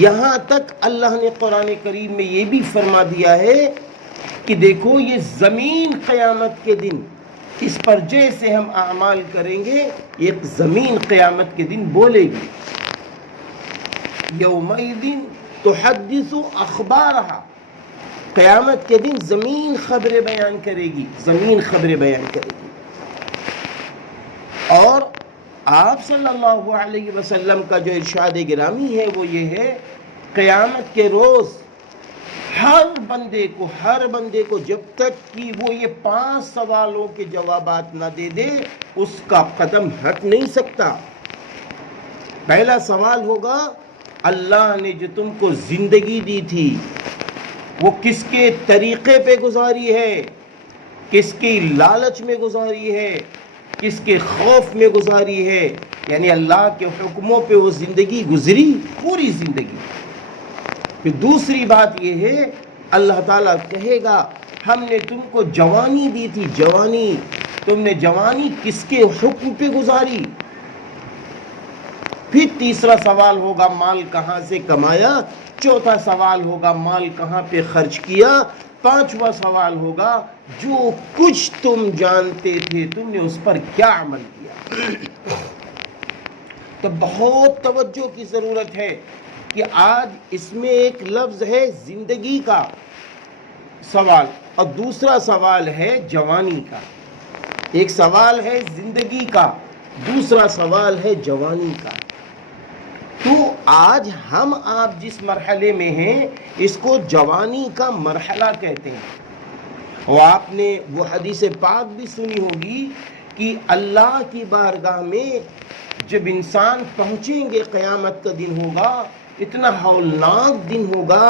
یہاں تک اللہ نے قرآن کریم میں یہ بھی فرما دیا ہے کہ دیکھو یہ زمین قیامت کے دن اس پر جیسے ہم اعمال کریں گے یہ زمین قیامت کے دن بولے گی. یومئذ تحدث اخبارہا، قیامت کے دن زمین خبریں بیان کرے گی، زمین خبریں بیان کرے گی. اور آپ صلی اللہ علیہ وسلم کا جو ارشاد گرامی ہے وہ یہ ہے، قیامت کے روز ہر بندے کو جب تک کہ وہ یہ 5 سوالوں کے جوابات نہ دے دے اس کا قدم ہٹ نہیں سکتا. پہلا سوال ہوگا، اللہ نے جو تم کو زندگی دی تھی وہ کس کے طریقے پہ گزاری ہے، کس کی لالچ میں گزاری ہے، کس کے خوف میں گزاری ہے، یعنی اللہ کے حکموں پہ وہ زندگی گزری، پوری زندگی. پھر دوسری بات یہ ہے، اللہ تعالیٰ کہے گا ہم نے تم کو جوانی دی تھی، جوانی، تم نے جوانی کس کے حکم پہ گزاری. پھر تیسرا سوال ہوگا مال کہاں سے کمایا، چوتھا سوال ہوگا مال کہاں پہ خرچ کیا، پانچواں سوال ہوگا جو کچھ تم جانتے تھے تم نے اس پر کیا عمل کیا. تو بہت توجہ کی ضرورت ہے کہ آج اس میں ایک لفظ ہے زندگی کا سوال اور دوسرا سوال ہے جوانی کا. ایک سوال ہے زندگی کا، دوسرا سوال ہے جوانی کا. تو آج ہم آپ جس مرحلے میں ہیں اس کو جوانی کا مرحلہ کہتے ہیں. اور آپ نے وہ حدیث پاک بھی سنی ہوگی کہ اللہ کی بارگاہ میں جب انسان پہنچیں گے قیامت کا دن ہوگا، اتنا ہولناک دن ہوگا،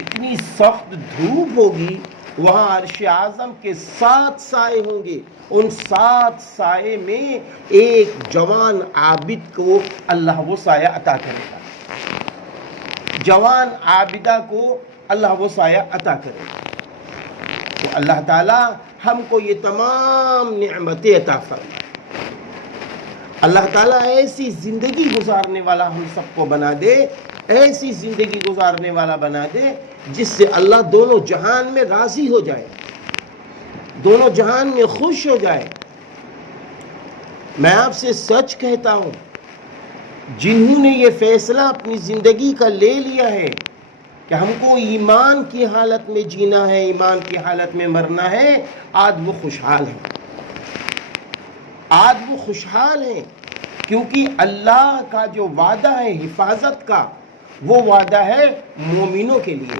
اتنی سخت دھوپ ہوگی، وہاں عرش اعظم کے 7 سائے ہوں گے. ان 7 سائے میں ایک جوان عابد کو اللہ وہ سایہ عطا کرے گا، جوان عابدہ کو اللہ وہ سایہ عطا کرے گا. تو اللہ تعالی ہم کو یہ تمام نعمتیں عطا فرمائے. اللہ تعالیٰ ایسی زندگی گزارنے والا ہم سب کو بنا دے، ایسی زندگی گزارنے والا بنا دے جس سے اللہ دونوں جہان میں راضی ہو جائے، دونوں جہان میں خوش ہو جائے. میں آپ سے سچ کہتا ہوں، جنہوں نے یہ فیصلہ اپنی زندگی کا لے لیا ہے کہ ہم کو ایمان کی حالت میں جینا ہے، ایمان کی حالت میں مرنا ہے، آج وہ خوشحال ہیں، آج وہ خوشحال ہیں. کیونکہ اللہ کا جو وعدہ ہے حفاظت کا، وہ وعدہ ہے مومنوں کے لیے.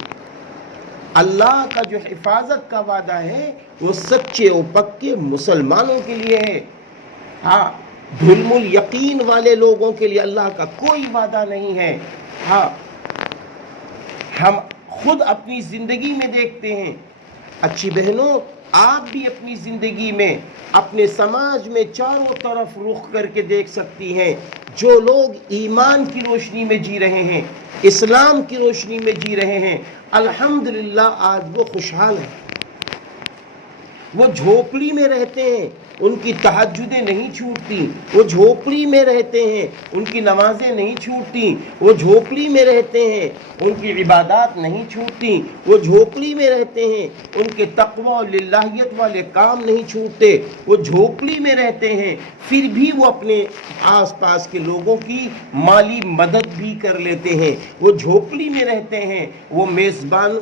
اللہ کا جو حفاظت کا وعدہ ہے وہ سچے و پکے مسلمانوں کے لیے ہے. ہاں، ظلم الیقین والے لوگوں کے لیے اللہ کا کوئی وعدہ نہیں ہے. ہاں، ہم خود اپنی زندگی میں دیکھتے ہیں. اچھی بہنوں، آپ بھی اپنی زندگی میں، اپنے سماج میں چاروں طرف رخ کر کے دیکھ سکتی ہیں. جو لوگ ایمان کی روشنی میں جی رہے ہیں، اسلام کی روشنی میں جی رہے ہیں، الحمدللہ آج وہ خوشحال ہیں. وہ جھوپڑی میں رہتے ہیں، ان کی تہجدیں نہیں چھوٹتی. وہ جھوپڑی میں رہتے ہیں، ان کی نمازیں نہیں چھوٹتی. وہ جھوپڑی میں رہتے ہیں، ان کی عبادات نہیں چھوٹتی. وہ جھوپڑی میں رہتے ہیں، ان کے تقوی و للہیت والے کام نہیں چھوٹتے. وہ جھوپڑی میں رہتے ہیں، پھر بھی وہ اپنے آس پاس کے لوگوں کی مالی مدد بھی کر لیتے ہیں. وہ جھوپڑی میں رہتے ہیں، وہ میزبان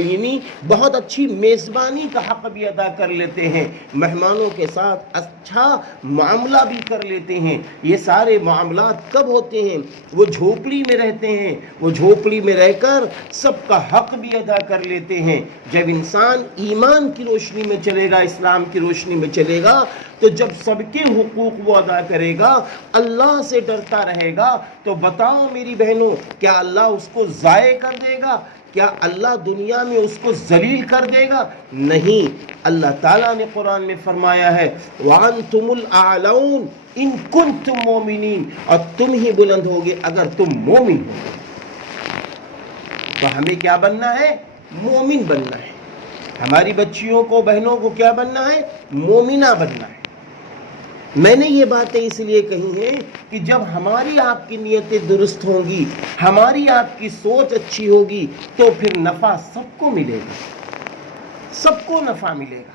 یعنی بہت اچھی میزبانی کا حق بھی ادا کر لیتے ہیں، مہمانوں کے ساتھ اچھا معاملہ بھی کر لیتے ہیں. یہ سارے معاملات کب ہوتے ہیں؟ وہ جھوپڑی میں رہتے ہیں. وہ جھوپڑی میں رہ کر سب کا حق بھی ادا کر لیتے ہیں. جب انسان ایمان کی روشنی میں چلے گا، اسلام کی روشنی میں چلے گا، تو جب سب کے حقوق وہ ادا کرے گا، اللہ سے ڈرتا رہے گا، تو بتاؤ میری بہنوں، کیا اللہ اس کو ضائع کر دے گا؟ کیا اللہ دنیا میں اس کو ذلیل کر دے گا؟ نہیں. اللہ تعالیٰ نے قرآن میں فرمایا ہے وَأَنْتُمُ الْأَعْلَوْنَ إِن كُنتُم مُؤْمِنِينَ، اور تم ہی بلند ہوگے اگر تم مومن ہو. تو ہمیں کیا بننا ہے؟ مومن بننا ہے. ہماری بچیوں کو، بہنوں کو کیا بننا ہے؟ مومنہ بننا ہے. میں نے یہ باتیں اس لیے کہی ہیں کہ جب ہماری آپ کی نیتیں درست ہوں گی، ہماری آپ کی سوچ اچھی ہوگی، تو پھر نفع سب کو ملے گا، سب کو نفع ملے گا۔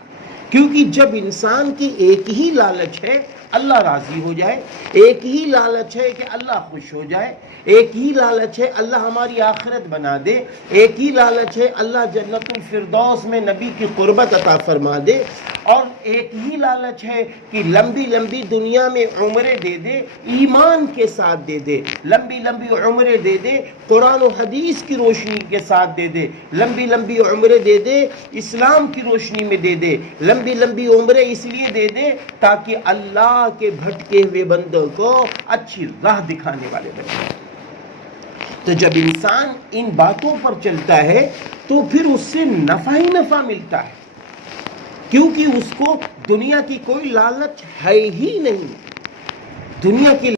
کیونکہ جب انسان کی ایک ہی لالچ ہے اللہ راضی ہو جائے، ایک ہی لالچ ہے کہ اللہ خوش ہو جائے، ایک ہی لالچ ہے اللہ ہماری آخرت بنا دے، ایک ہی لالچ ہے اللہ جنت الفردوس میں نبی کی قربت عطا فرما دے، اور ایک ہی لالچ ہے کہ لمبی لمبی دنیا میں عمریں دے دے، ایمان کے ساتھ دے دے، لمبی لمبی عمریں دے دے، قرآن و حدیث کی روشنی کے ساتھ دے دے، لمبی لمبی عمریں دے دے، اسلام کی روشنی میں دے دے، لمبی لمبی عمریں اس لیے دے دے تاکہ اللہ کے بھٹکے ہوئے بندوں کو اچھی راہ دکھانے والے بنے۔ تو جب انسان ان باتوں پر چلتا ہے تو پھر اس سے نفع ہی نفع ملتا ہے، کیونکہ اس کو دنیا کی کوئی لالچ ہے ہی نہیں، دنیا کی